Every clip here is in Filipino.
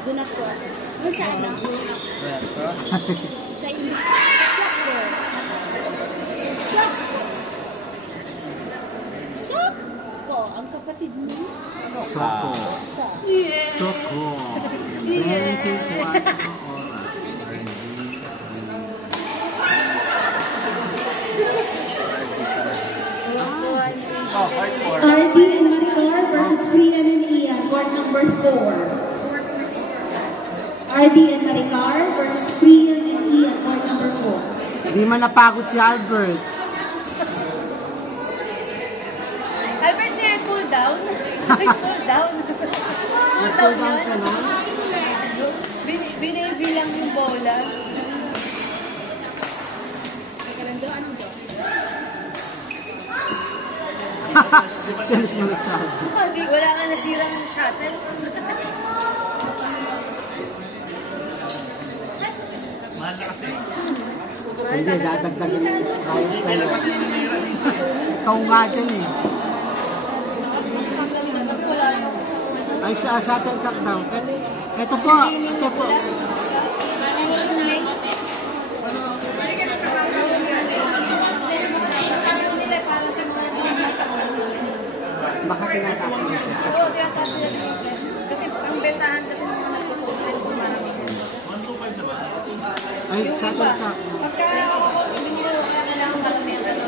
Do not cross. Ano sa ano? Sa English. Socko. Socko. Socko. Ang kapatid mo? Soko. Yeah. Soko. RD and Maricar versus Rian and Ian, court number 4. RD and Maricar versus Rian and Ian, court number 4. Di man napagod si Albert. Albert, may cool down? May cool down? Cool down yun? Binibilang yung bola. Karanjaan mo ba? Siya mismo nagsabi. Wala nga nasirang shuttle. Mahal na kasi. Hindi, dadagdagan ng kaya sa'yo. Ikaw nga dyan eh. Ay, sa shuttlecock daw. Ito po. Ito po. Baka tinataas nila. Oo, tinataas nila yung pressure. Kasi ang bentahan kasi ng mga nagtutunan kung marami. 125 na ba? Ay, shuttlecock. Pagka hindi mo kailangan marami ang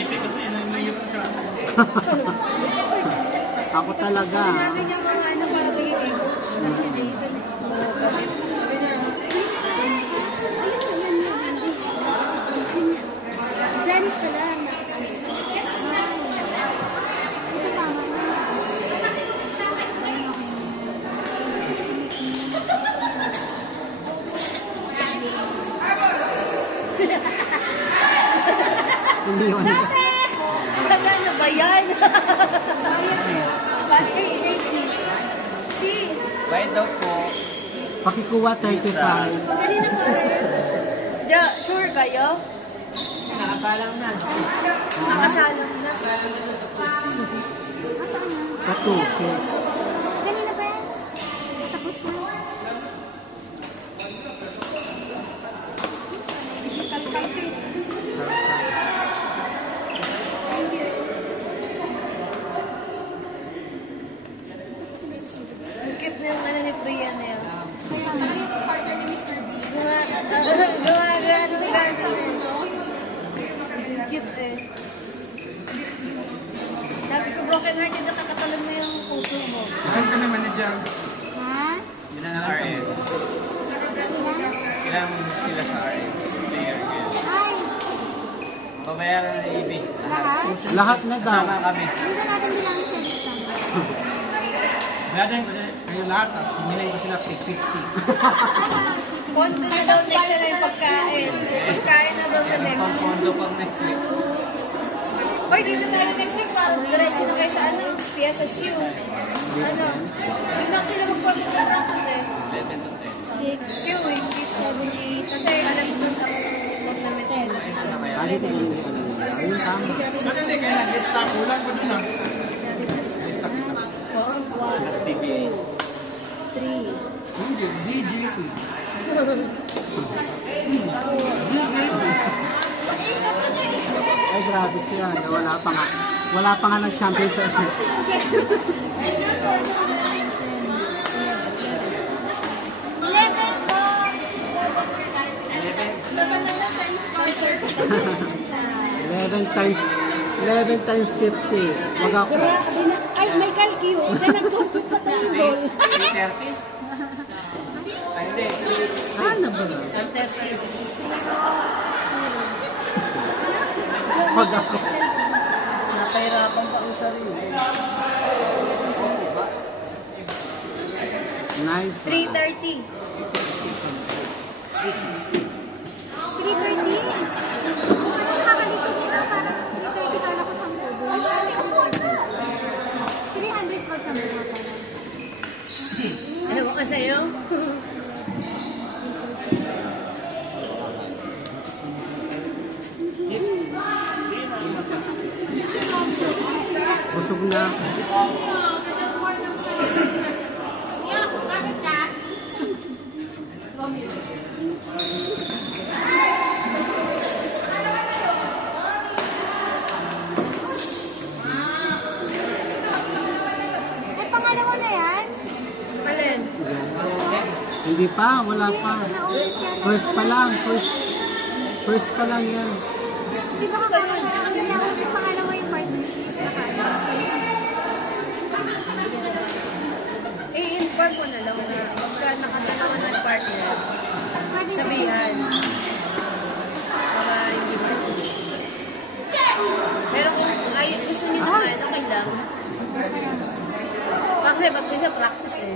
Ipi kasi nangyayon siya. Ako talaga. natin yung mga ano para bigay kay coach. Janice pala. Hindi yun kasi. Ano ba yan? Bakit si? Bayad daw po. Pakikuha 35. Sure kayo? Nakasalang na. Nakasalang na. Sa 2. Kanina ba yan? Tapos na. Kalkalkin. Cute na yung ano ni Priya na yan. Kaya nga yung partner ni Mr. B. Gumagano ng dance. Cute eh. Sabi ko, broken hearted, nakakatalon mo yung puso mo. Saan kami manager? Ha? RM. Kailangan sila sa RM. Player girl. Ay! Babayaran na EB. Lahat? Lahat na daw. Sama kami. Hindi na natin bilangin sa lista. Bayaran ko kayo lahat. Tapos hinilay ko sila 50. Pondo na daw next na yung pagkain. Pagkain na daw sa next. Pang-pondo pang next week. Hoy, dito tayo next week. Parang diretso na kayo sa ano, PSSQ. Ano? Doon na sila magpondo sa practice eh. 11 to 10. 6, Q, 7, 8. Kasi alam mo doon ako mag-namit. Adi ko yung ayun tama. Ano hindi kaya nag-stock? Ulan ko dun ah. Plus TBA. 3. Hindi, DJP. Ay, grabe siya. Wala pa nga nag-champion sa FS. Eleven times 50. Wag ako. Ay, may kalkiyo. Diyan nag-compute sa table. 330? Ay, hindi. Ano ba na? 30. Wag ako. Napahirapan pa usar yun. Nice. 330. 360. 330. Nakakalito nila parang 330 kala ko sa mubo. 300 pag sa mubo pala. Ewan ka sa'yo. Busog na na. Ay, pangalawa na yan? Alin? Hindi pa, wala pa. First pa lang, first pa lang yan. Di ba ang pangalawa yung partnership? I-inform ko na lang na pagka nakatalawa ng partner, sabihan. Para hindi ba? Pero kung gusto nyo naman, okay lang. Kasi mag-isa practice eh.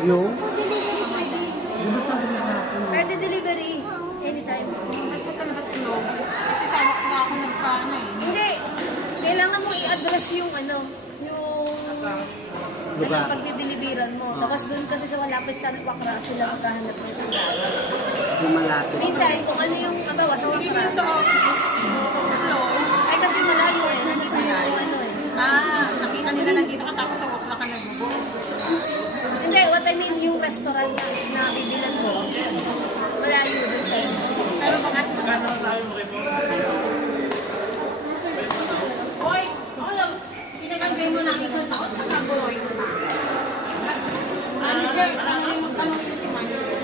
Yung? Pwede delivery. Anytime. Hindi. Kailangan mo i-address yung Lugar. pagdideliveran mo. Tapos doon kasi sa malapit sa Wakra sila maghahanap ng tindahan. Yung malapit. Minsan, kung ano yung kabawa sa Wakra. Ay kasi malayo eh. Nandito yung ano eh. Nakita nila nandito ka tapos sa Wakla ka nagbubo. Hindi, what I mean yung restaurant na bibilan mo. Malayo doon siya. Pero baka Boy, pinagagay mo na isang taon pa na, boy. Manager, magtanong ito si manager.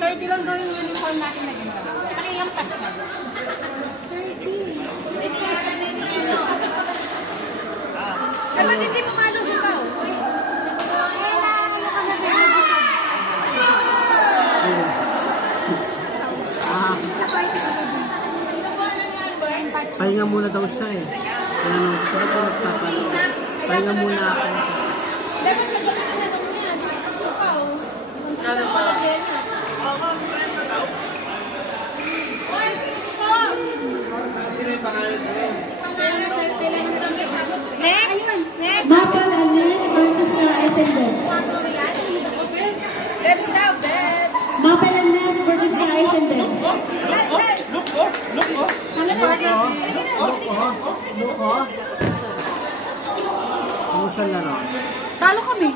30 lang daw yung uniform natin na ginawa. Pakilampas na. 30. Ay, ba't hindi mo malo sa pao? Pahinga muna daw siya eh. Kaya nung pahinga muna ako. Dapat nagawin na nung niya sa pao. Sa palagyan na. Next! Next! Mapel Annette versus Kais and Debs. Bebs daw, Bebs! Mapel Annette versus Kais and Debs. Bebs! Look oh. Kumusta laro? Talo kami.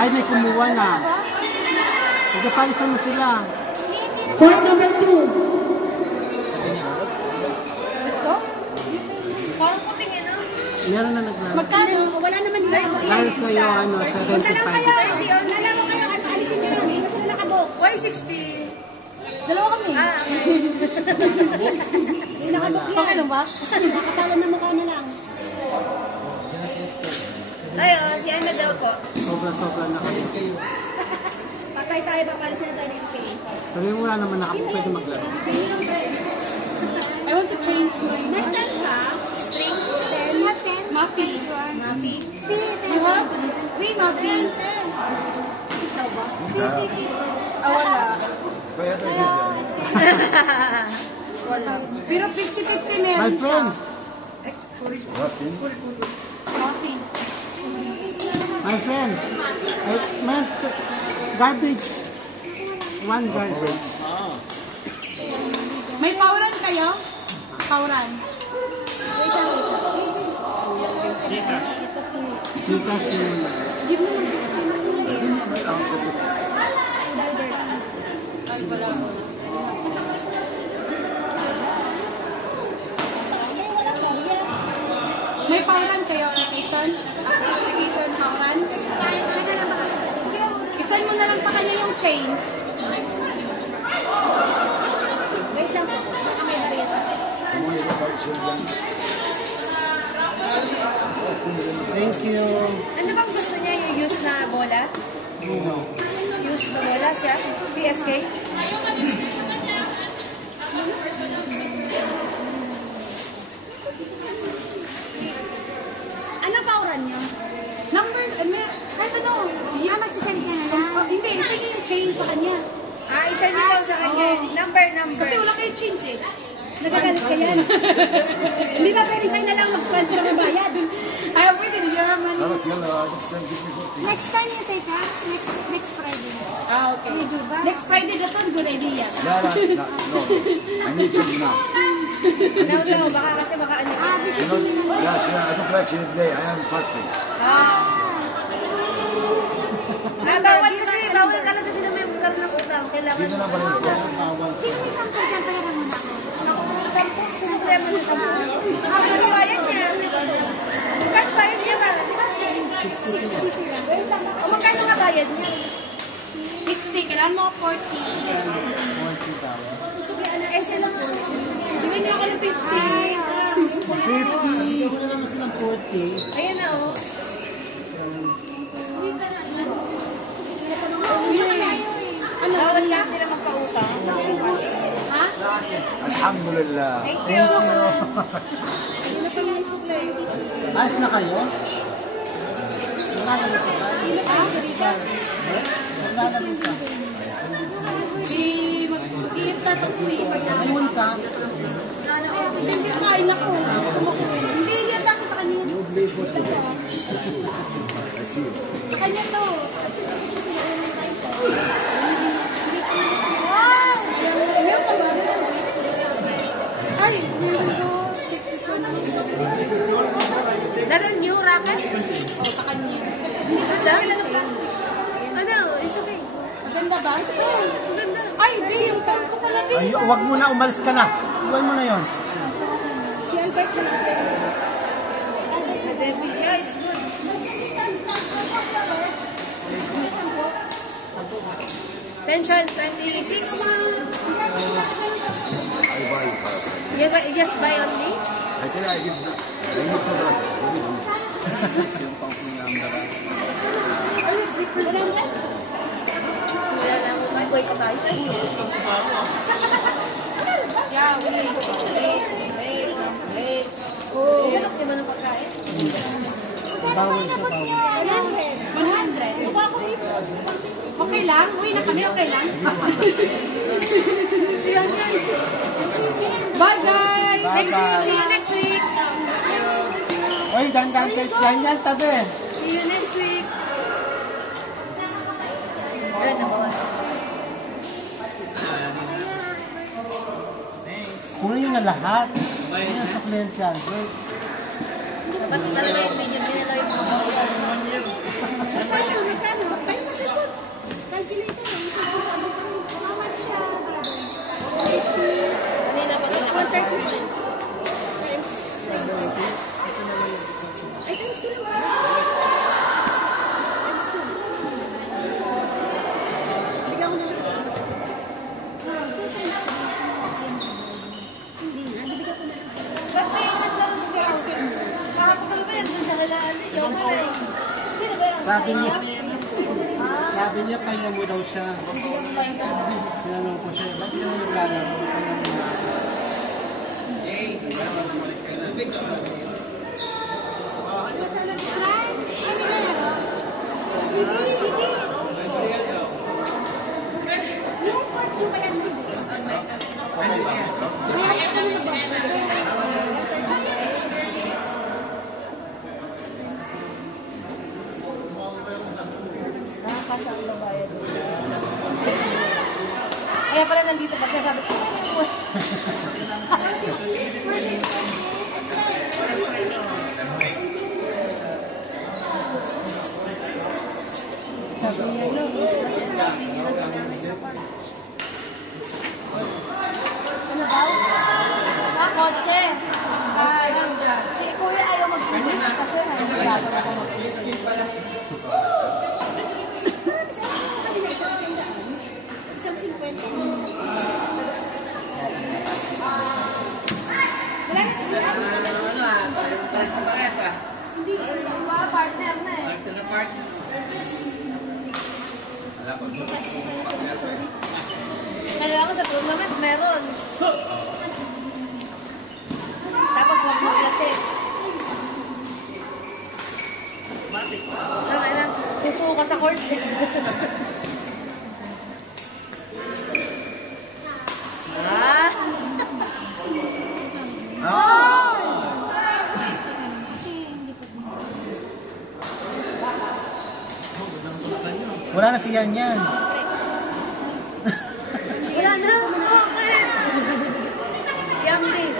Ay, may kumuha na. Nagpapalisan na sila. Court number 2. Let's go? Parang puting eh, no? Meron na naglaro. Magkano? Wala naman dito. Dahil sa'yo, 75. 30 on. Nalaro kayo. Alisin nyo kami. Kasi na nakabok. Why 60? Dalawa kami. Nakabok yan. Okay lang ba? Nakatala na mukha na lang. Ay, si Ana daw po. Sobra-sobra na kami. Patay tayo ba para sila tayo ng FK? Sabi mo wala naman pwede maglaro. I want to change my... Nag-10 ka? String. 10. Not 10. Muffy. Muffy. You have? Free Muffy. 10. Ikaw ba? Wala. Wala. Pero 50-50 meron My siya. friend, Muffy. my friend. Man, garbage. One garbage. May pauran kayo? Pauran. Chikas yun. Give mo ng 50. May pauran kayo application? Application pauran? Isan mo na lang sa kanya yung change. Wait lang po. Thank you. Ano bang gusto niya? Yung use na bola? Use na bola siya? PSK? ano. Magsisend ka na lang. Oh, hindi, isa niyo yung change sa kanya. Isa niyo daw sa kanya. Number. Kasi wala kayong change eh. Nagagalit ka yan. Hindi ba pwede kayo na lang mag-transfer ng bayad? Ayaw pwede, hindi naman. خلاص يلا نكسب Next time you take ha? Next Friday. Ah, okay. Hindi ba? Next Friday na to, good idea. لا لا لا no I need change now No, baka kasi baka ano. you know لا she I don't like she play I am fasting Bawal talaga sila may bukal ng utang. Kailangan dito na ba rin po Sino may sample dyan? Pera muna ako. Sampu, sumuklema sa sampu. Ano bayad niya? Magkano bayad niya ba? 60 sila. O magkano nga bayad niya? 60, kailangan mo 40. 40 daw. Sige, sila nga. Sige niya ako ng 50. 50! Wala naman silang 40. Ayan na, oh. Bawal nga sila magkautang. Ha? الحمد لله Thank you. Ayos na kayo? Naglalamig ka ba? Naglalamig ka. Mag-i-start ako eh. Ayun ka. Siyempre kain ako. Hindi yan sa akin sa kanina. I see you Sa kanya to. Meron ka ba? Ay, meron ko. Check this one. That a new racket? Oh, sa kanya. Hindi ganda. Ano, it's okay. Maganda ba? Oh, Ang ganda. ay, babe, yung bag ko pala, babe. Ay, wag mo na, umalis ka na. Iwan mo na yon. Si Albert na lang. The Debbie. Yeah, it's good. Tension 26. I buy خلاص You just buy only? I tell you I give I need to drop Yung pang pinamdara. Wala lang. May boy pa tayo. Yeah, wait. Oh, galak naman ang pagkain. Bawal siya, bawal. 100. Okay lang? Uwi na kami, okay lang? Bye, guys! Next week. See you next week. Oy, dandan kayo. Yan, tabi. See you next week. Ayan, nabawasan. Kunin nyo na lahat. Yan ang suklihan si Albert. Dapat talaga yung video nila yung mga. Kayo masagot. Calculator. How much siya? Kanina pa pinakasabi. Ay, times 2 naman. Times 2. Bigyan ko na lang. So, times 2. Hindi na. Bibigyan ko na lang. Ba't may naglaro si Kuya Alvin? Kahapon ba yan dun sa kalaan? Local eh. Sino ba yan? Sabi niya, kaya mo daw siya. Tinanong ko siya, ba't ka naglalaro? Nakakasa ang babayad. Kaya pala nandito pa siya, sabi ko. Sabi niya, no, kasi ang dami nila namin sa park. Ano daw? Kotse. Si Kuya ayaw mag-finish kasi nasigago na ako mag-finish. Isang 50. Wala na siguro. Pares na pares ah. Hindi, isang daan. Mga partner na eh. Part na part. Kailangan sa tournament, meron. Tapos wag maglasing. Ano na, susuka ka sa court. Ah! Wala na si Yan Yan. Wala na. Bakit? Si Amdi.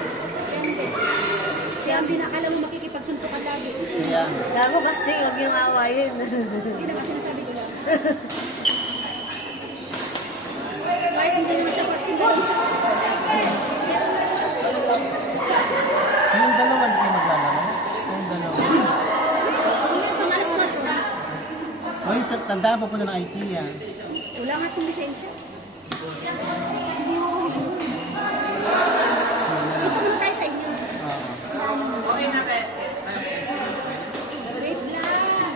Si Amdi na akala mo makikipagsuntukan lagi. Yan. Gago, basta huwag yung awayin. Hindi naman sinasabi ko lang. Kahit hindi naman siya fasting lagi siya. Yung dalawa na yung maglalaro? Yung dalawa. Pang-alas-malas na. Uy, tandaan pa po na ng IKEA. Wala nga itong lisensya. Ito tayo sa inyo. Oo. Okay na tayo. Wait lang.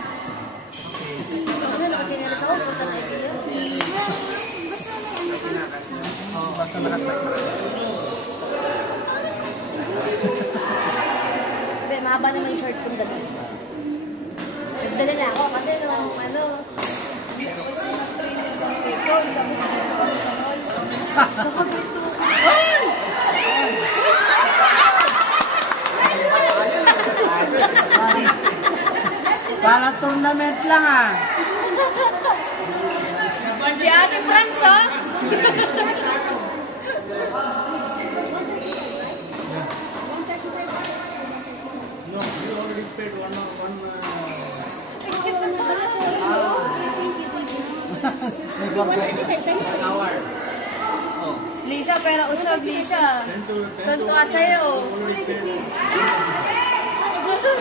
Ito na, nakachinelas ako. Punta na IKEA. Basta na ano ka. Oo, basta nakatay. Hindi, mahaba naman yung short kong dala. Nagdala na ako kasi nung ano, ikaw, sabi ko sa mall. Para tournament lang ah. Si Ate Franz, oh! No, you already paid one. May corporate. Hour. Lisa, pera usog, Lisa. Tunto ka sa'yo.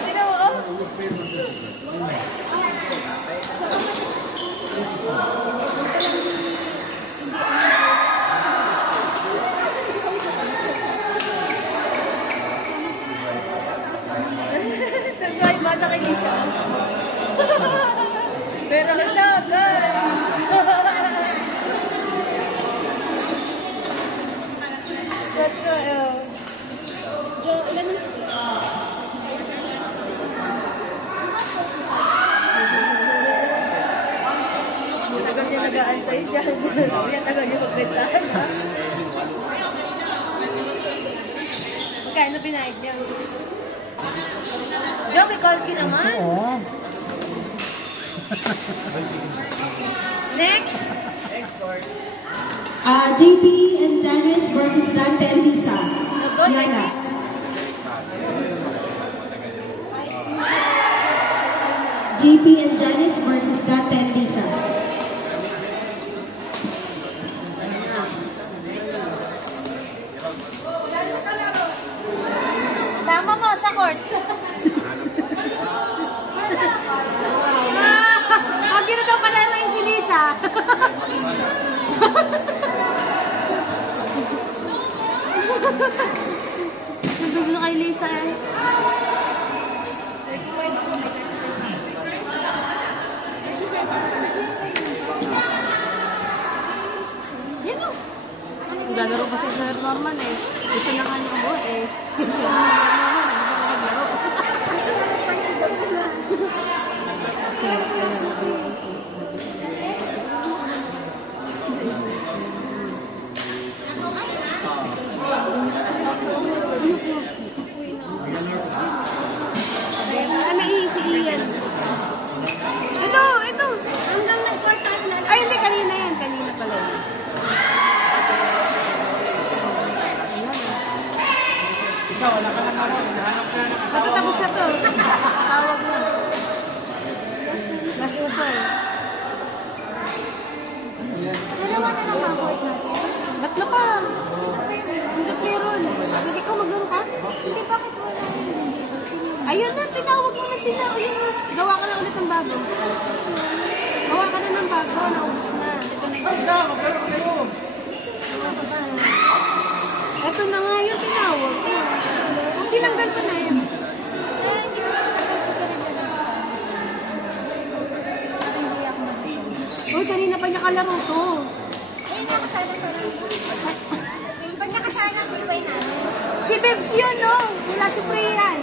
Sino mo, oh? Tunto ay bata kay Lisa. Pera usog, Jo, ilan ang sakit? Tagal niya nag-aantay dyan. Yan tagal niya magbentahan. Magkano pinahid niya? Jo, may kalki naman. Oo. Next! JP and Janice versus Dante and Lisa. Go, JP. JP and Janice versus Dante and Lisa. Sama mo sa court. Pag yun daw pala ngayon si Lisa. Nandun na kay Lisa eh. Yan o. Naglalaro pa si Sir Norman eh. Isa lang ang ako eh. Sir Norman, hindi pa maglaro. Si Ian. Ito. Hanggang nag-quarter na. Ay, hindi. Kanina yan. Kanina pala yan. Ikaw, wala ka lang ako. Hinahanap ka na. Matatapos na to. Tawag na. Last na to. Dalawa na lang ang court natin. Batlo pa. Hanggat meron. Hindi ko maglaro ka? Hindi, bakit wala yun? Ayun na, tinawag mo na sila. Ayun na. Gawa ka lang ulit ng bago. Gawa ka na ng bago. Naubos na. Ito na sila. Ito na nga yun, tinawag ko. Ang tinanggal ko na yun. Uy, kanina pa niya kalaro to. Ayun nga kasala pa lang. Pag nakasala, hindi ba yun? Si Bebs yun, no? Wala si Priyan.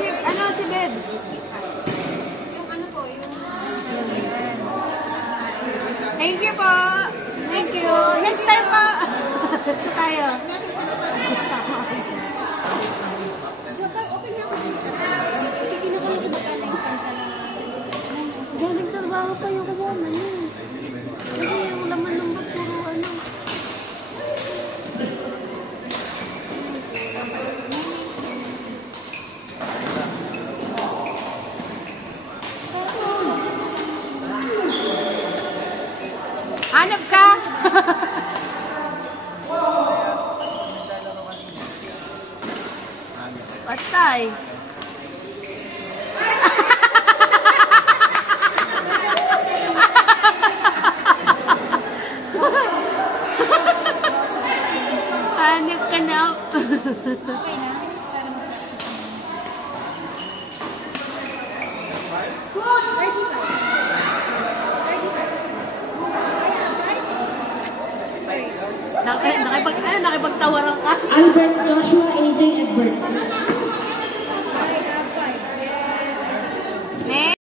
Si Sa tayo. Basta ako. Joker, open na ako dito. Titignan ko lang kung magkano yung kanta na galing trabaho pa yung kasama niya. Kasi yung laman ng puro ano. Hanap ka! Patay. Hanap ka na. Okay na? Nakipagtawaran ka? Albert Joshua